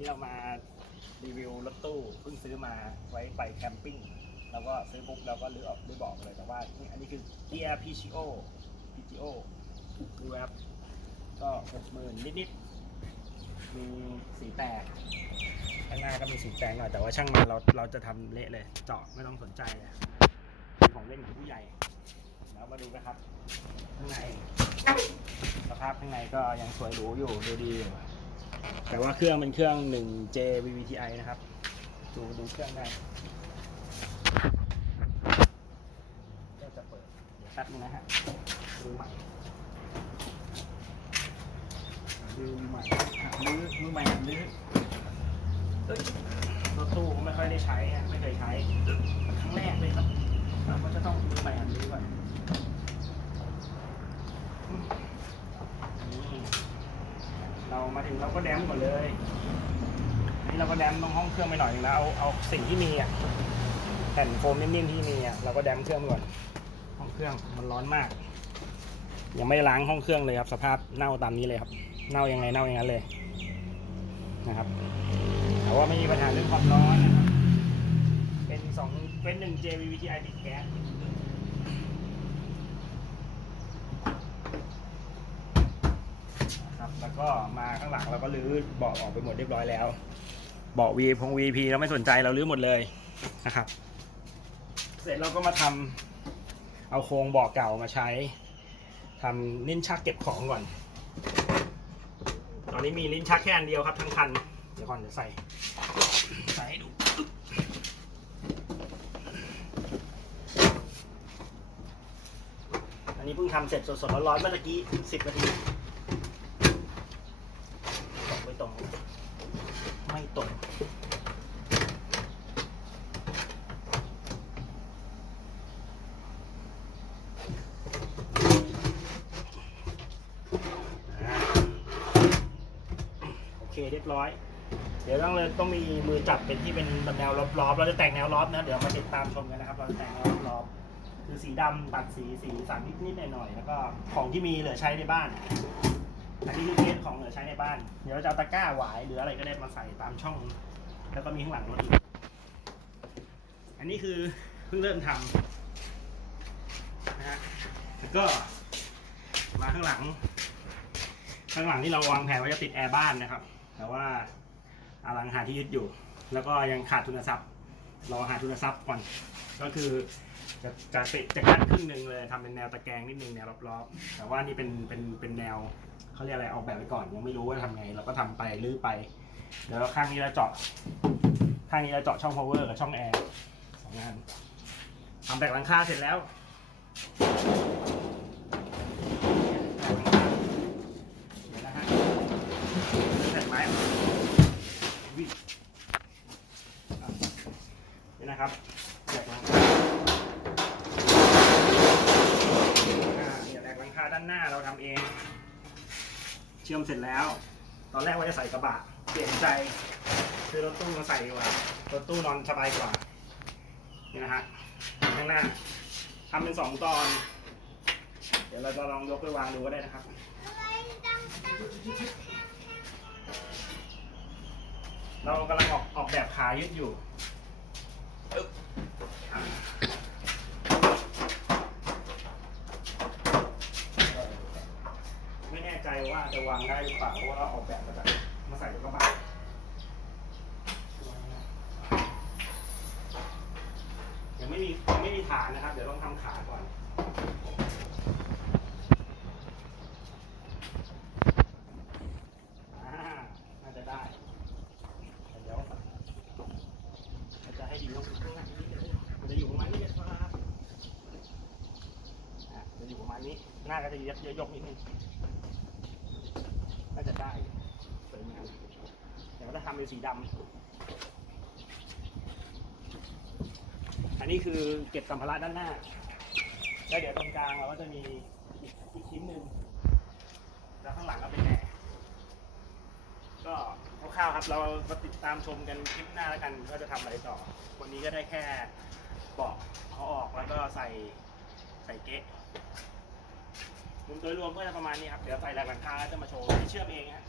นี้เรามารีวิวรถตู้เพิ่งซื้อมาไว้ไปแคมปิ้งแล้วก็ซื้อปุ๊บเราก็รื้อออกรื้อบอกเลยแต่ว่านี่อันนี้คือเกียร์ PGO PGO ดูครับก็หกหมื่นนิดๆมีสีแตกข้างหน้าก็มีสีแตกหน่อยแต่ว่าช่างมันเราเราจะทำเละเลยเจาะไม่ต้องสนใจเลยเป็นของเล่นของผู้ใหญ่แล้วมาดูนะครับ ข้างในสภาพข้างในก็ยังสวยหรูอยู่ดูดีอยู่ แต่ว่าเครื่องเป็นเครื่อง 1J VVTi นะครับ ดูดูเครื่องได้ก็จะเปิดเดี๋ยวแป๊บนึงนะฮะดูใหม่ดูใหม่หัดลื้อมือใหม่หัดลื้อรถตู้ก็ไม่ค่อยได้ใช้อะไม่เคยใช้ครั้งแรกเลยครับเราก็จะต้องมือใหม่หัดลื้อก่อน นี่ เรามาถึงเราก็แดมก่อนเลยนี่เราก็แดมตรงห้องเครื่องไปหน่อยนึงแล้วเอาเอาสิ่งที่มีอะแผ่นโฟมนิ่มๆที่มีอะเราก็แดมเครื่องก่อนห้องเครื่องมันร้อนมาก ยังไม่ได้ล้างห้องเครื่องเลยครับ สภาพเน่าตามนี้เลยครับ เน่ายังไงเน่าอย่างนั้นเลยนะครับแต่ว่าไม่มีปัญหาเรื่องความร้อนนะครับเป็นสองเป็นหนึ่ง JVVTi ติดแก๊สนะครับแล้วก็มาข้างหลังเราก็รื้อเบาะออกไปหมดเรียบร้อยแล้วเบาะ V พง VP เราไม่สนใจเรารื้อหมดเลยนะครับ เสร็จเราก็มาทำเอาโครงเบาะเก่ามาใช้ทำลิ้นชักเก็บของก่อน ตอนนี้มีลิ้นชักแค่อันเดียวครับทั้งคันเดี๋ยวก่อนเดี๋ยวใส่ใส่ให้ดูอันนี้เพิ่งทำเสร็จสดๆร้อนๆเมื่อกี้สิบนาที ตรงไม่ตรง ไม่ตรง อ่าโอ เคเรียบร้อย เดี๋ยวต้องเลยต้องมีมือจับเป็นที่เป็นแนวล้อมๆเราจะแต่งแนวล้อมนะเดี๋ยวมาติดตามชมกันนะครับ เราจะแต่งแนวล้อมๆคือสีดำตัดสีสีสันนิดๆหน่อยๆแล้วก็ของที่มีเหลือใช้ในบ้าน อันนี้คือเคสของเหลือใช้ในบ้าน เดี๋ยวเราจะเอาตะกร้าหวายหรืออะไรก็ได้มาใส่ตามช่อง แล้วก็มีข้างหลังรถอีกอันนี้คือเพิ่งเริ่มทำนะฮะแล้วก็มาข้างหลัง ข้างหลังที่เราวางแผนว่าจะติดแอร์บ้านนะครับ แต่ว่าอาลังหาที่ยึดอยู่ แล้วก็ยังขาดทุนทรัพย์รอหาทุนทรัพย์ก่อน ก็คือจะจะติจะกั้นครึ่งหนึ่งเลยทำเป็นแนวตะแกรงนิดนึงแนวรอบๆ แต่ว่านี่เป็นเป็นเป็นแนวเขาเรียกอะไรออกแบบไปก่อนยังไม่รู้ว่าทำไง เราก็ทำไปลื้อไปเดี๋ยวข้างนี้เราเจาะข้างนี้เราเจาะช่อง power กับช่องแอร์สองงานทำแบกหลังคาเสร็จแล้ว เดี๋ยวนะฮะแผ่นไม้วิ่งอะ นะครับแบกหลังคาเนี่ยแบกหลังคาด้านหน้าเราทำเอง เชื่อมเสร็จแล้ว ตอนแรกว่าจะใส่กระบะเปลี่ยนใจซื้อรถตู้มาใส่ดีกว่ารถตู้นอนสบายกว่านี่นะฮะข้างหน้าทำเป็นสองตอน เดี๋ยวเราจะลองยกไปวางดูก็ได้นะครับเรากำลังออกออกแบบขายืดอยู่อึ๊บอะไม่แน่ใจว่าจะวาง ได้หรือเปล่าเพราะว่าเราออกแบบมาจากมาใส่กระบะยังไม่มียังไม่มีฐานนะครับ เดี๋ยวต้องทำขาก่อนอ่าน่าจะได้เดี๋ยวจะให้ดีลงข้างหน้านิดนึงมันจะอยู่ประมาณนี้นะครับจะอยู่ประมาณนี้หน้าก็จะยกยกยกนิดนึง จะได้สวยงามเดี๋ยวเราจะทำเป็นสีดำอันนี้คือเก็บสัมภาระด้านหน้า แล้วเดี๋ยวตรงกลางเราก็จะมีอีกอีกชิ้นหนึ่งแล้วข้างหลังก็เป็นแหนก็คร่าวๆครับ เรามาติดตามชมกันคลิปหน้าแล้วกันว่าจะทำอะไรต่อ วันนี้ก็ได้แค่บอกเขาออกแล้วก็ใส่ใส่เก๊ะ มุมโดยรวมก็จะประมาณนี้ครับ เดี๋ยวใส่แหลกหลังคาแล้วจะมาโชว์เชื่อมเองฮะ